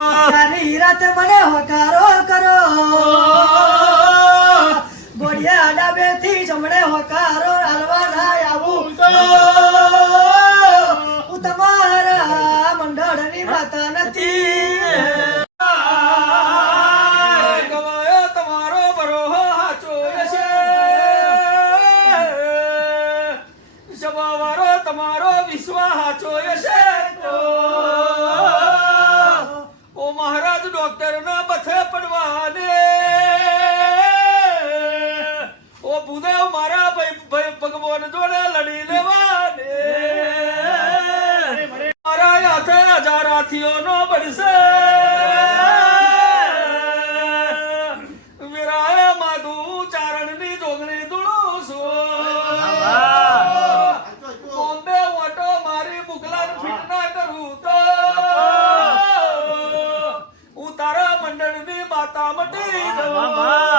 તારી રાત મને હોકારો કરો ગોડિયા ડાબે થી જમણે હોકારો હાલવા ના આવું હું તમારા મંડળની માતા નથી ગવાયો તમારો બરોહો હાચો હશે સવાવારો તમારો વિશ્વાસ હાચો હશે ઓ મહારાજ ડોક્ટર ના બથે પડવા દે ઓ ભૂદેવ મારા ભાઈ ભગવાન જોડે લડી લેવા દે મારા હાથે હજાર હાથીઓનો બનશે વિરાય માધુ ચારણની જોગણી ધૂણું છું બોમ્બે ઓટો મારી મુગલાન ફિટ ના કરું તો હું તારા મંડળની માતા મટી જવા